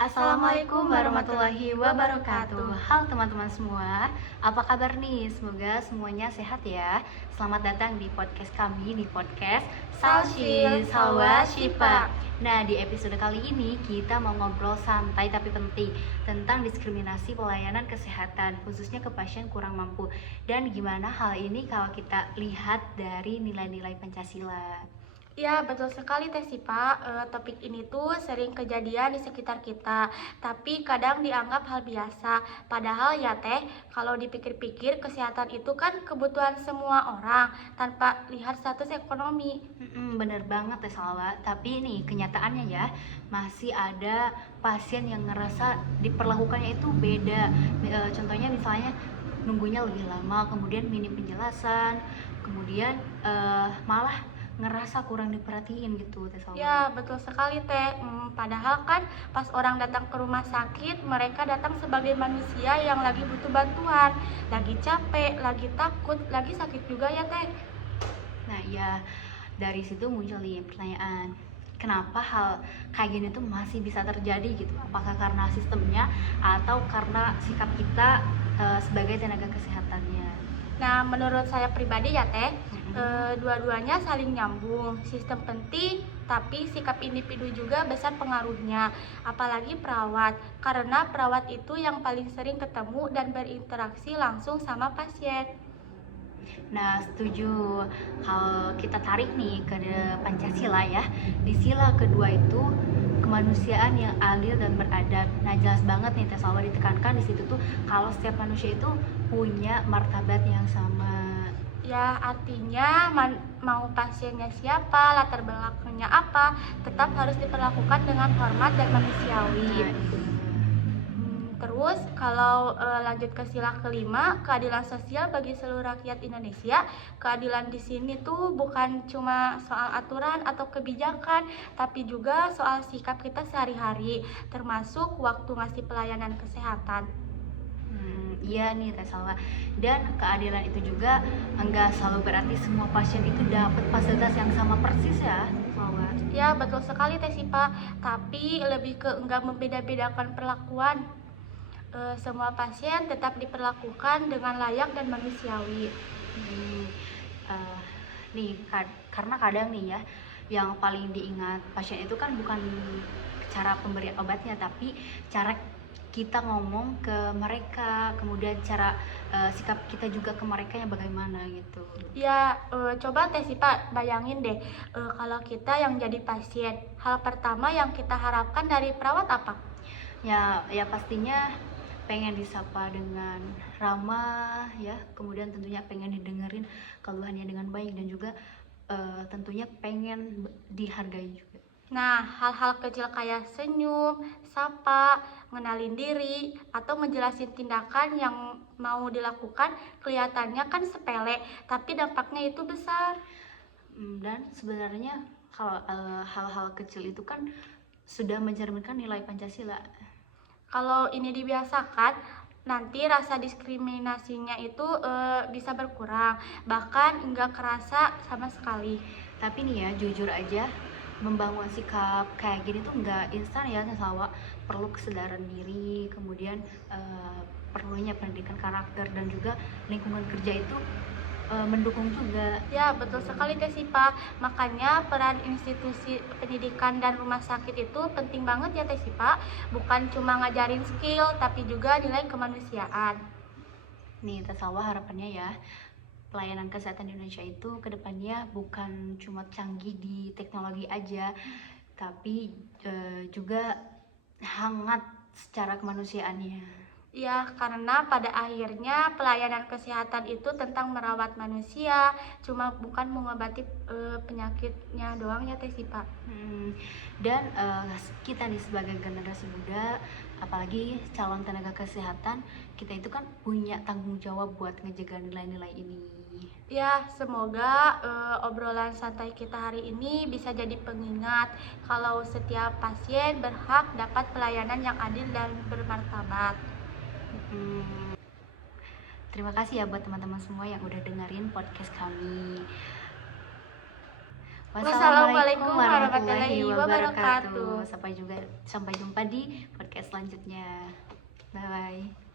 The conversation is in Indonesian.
Assalamualaikum warahmatullahi wabarakatuh. Halo teman-teman semua, apa kabar nih? Semoga semuanya sehat ya. Selamat datang di podcast kami, di podcast Salshil Salwa Shifa. Nah, di episode kali ini kita mau ngobrol santai tapi penting tentang diskriminasi pelayanan kesehatan, khususnya ke pasien kurang mampu. Dan gimana hal ini kalau kita lihat dari nilai-nilai Pancasila. Ya, betul sekali Teh Sipa. Topik ini tuh sering kejadian di sekitar kita, tapi kadang dianggap hal biasa. Padahal ya Teh, kalau dipikir-pikir kesehatan itu kan kebutuhan semua orang tanpa lihat status ekonomi. Bener banget ya Salwa, tapi nih kenyataannya ya masih ada pasien yang ngerasa diperlakukannya itu beda. Contohnya misalnya nunggunya lebih lama, kemudian minim penjelasan, kemudian malah ngerasa kurang diperhatiin gitu Teh Salwa. Ya, betul sekali Teh. Padahal kan pas orang datang ke rumah sakit, mereka datang sebagai manusia yang lagi butuh bantuan, lagi capek, lagi takut, lagi sakit juga ya Teh. Nah ya, dari situ muncul nih pertanyaan, kenapa hal kayak gini tuh masih bisa terjadi gitu? Apakah karena sistemnya atau karena sikap kita sebagai tenaga kesehatannya? Nah, menurut saya pribadi ya Teh, dua-duanya saling nyambung. Sistem penting, tapi sikap individu juga besar pengaruhnya. Apalagi perawat, karena perawat itu yang paling sering ketemu dan berinteraksi langsung sama pasien. Nah, setuju. Kalau kita tarik nih ke Pancasila ya, di sila kedua itu kemanusiaan yang adil dan beradab. Nah, jelas banget nih Teh Salwa ditekankan di situ tuh kalau setiap manusia itu punya martabat yang sama. Ya, artinya mau pasiennya siapa, latar belakangnya apa, tetap harus diperlakukan dengan hormat dan manusiawi. Terus kalau lanjut ke sila kelima, keadilan sosial bagi seluruh rakyat Indonesia. Keadilan di sini tuh bukan cuma soal aturan atau kebijakan, tapi juga soal sikap kita sehari-hari, termasuk waktu ngasih pelayanan kesehatan. Iya nih Teh Salwa. Dan keadilan itu juga enggak selalu berarti semua pasien itu dapat fasilitas yang sama persis ya, Salwa. Ya, betul sekali Teh Sipa, tapi lebih ke enggak membeda-bedakan perlakuan. Semua pasien tetap diperlakukan dengan layak dan manusiawi. Hmm, eh, nih karena kadang nih ya, yang paling diingat pasien itu kan bukan cara pemberian obatnya, tapi cara kita ngomong ke mereka, kemudian cara sikap kita juga ke mereka yang bagaimana gitu. Ya, coba Teh Sipa bayangin deh, kalau kita yang jadi pasien, hal pertama yang kita harapkan dari perawat apa? Ya pastinya pengen disapa dengan ramah ya, kemudian tentunya pengen didengerin keluhannya dengan baik, dan juga tentunya pengen dihargai juga. Nah, hal-hal kecil kayak senyum, sapa, ngenalin diri, atau ngejelasin tindakan yang mau dilakukan kelihatannya kan sepele, tapi dampaknya itu besar. Dan sebenarnya kalau hal-hal kecil itu kan sudah mencerminkan nilai Pancasila. Kalau ini dibiasakan, nanti rasa diskriminasinya itu bisa berkurang, bahkan nggak kerasa sama sekali. Tapi nih ya, jujur aja, membangun sikap kayak gini tuh nggak instan ya Salwa. Perlu kesadaran diri, kemudian perlunya pendidikan karakter, dan juga lingkungan kerja itu mendukung juga. Ya, betul sekali Teh Sipa. Makanya peran institusi pendidikan dan rumah sakit itu penting banget ya Teh Sipa. Bukan cuma ngajarin skill, tapi juga nilai kemanusiaan. Nih Teh Salwa, harapannya ya pelayanan kesehatan di Indonesia itu kedepannya bukan cuma canggih di teknologi aja, tapi juga hangat secara kemanusiaannya. Ya, karena pada akhirnya pelayanan kesehatan itu tentang merawat manusia, cuma bukan mengobati penyakitnya doang ya Teh Sipa. Dan kita nih sebagai generasi muda, apalagi calon tenaga kesehatan, kita itu kan punya tanggung jawab buat ngejaga nilai-nilai ini. Ya, semoga obrolan santai kita hari ini bisa jadi pengingat kalau setiap pasien berhak dapat pelayanan yang adil dan bermartabat. Terima kasih ya buat teman-teman semua yang udah dengerin podcast kami. Wassalamualaikum warahmatullahi wabarakatuh. Sampai jumpa di podcast selanjutnya. Bye bye.